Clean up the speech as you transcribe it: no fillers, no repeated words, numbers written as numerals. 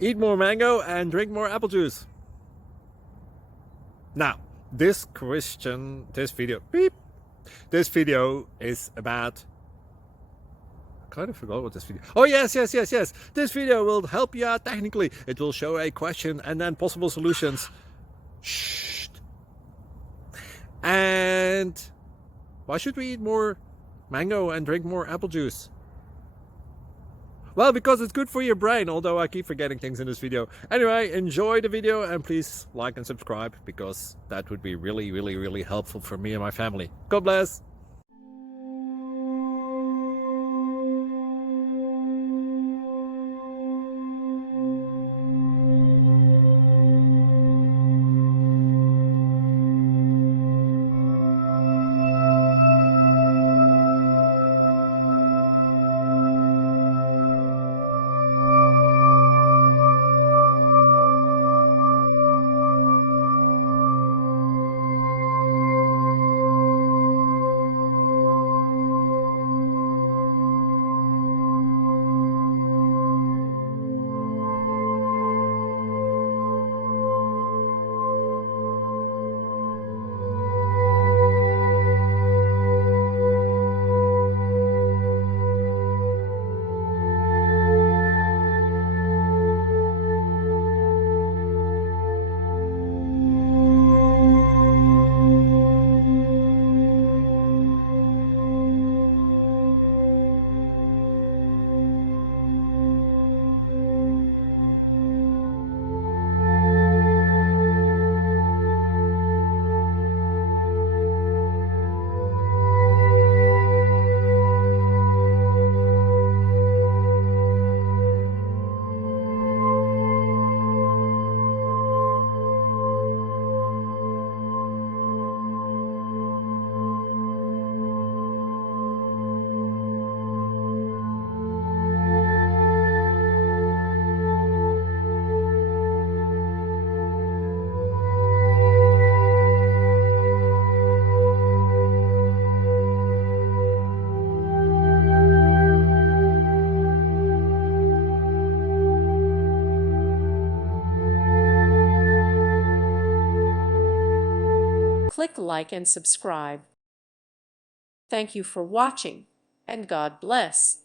Eat more mango and drink more apple juice. Now, this video is about, I kind of forgot what this video. Oh, yes. This video will help you out technically. It will show a question and then possible solutions. Shh. And why should we eat more mango and drink more apple juice? Well, because it's good for your brain, although I keep forgetting things in this video. Anyway, enjoy the video and please like and subscribe, because that would be really helpful for me and my family. God bless! Click like and subscribe. Thank you for watching, and God bless.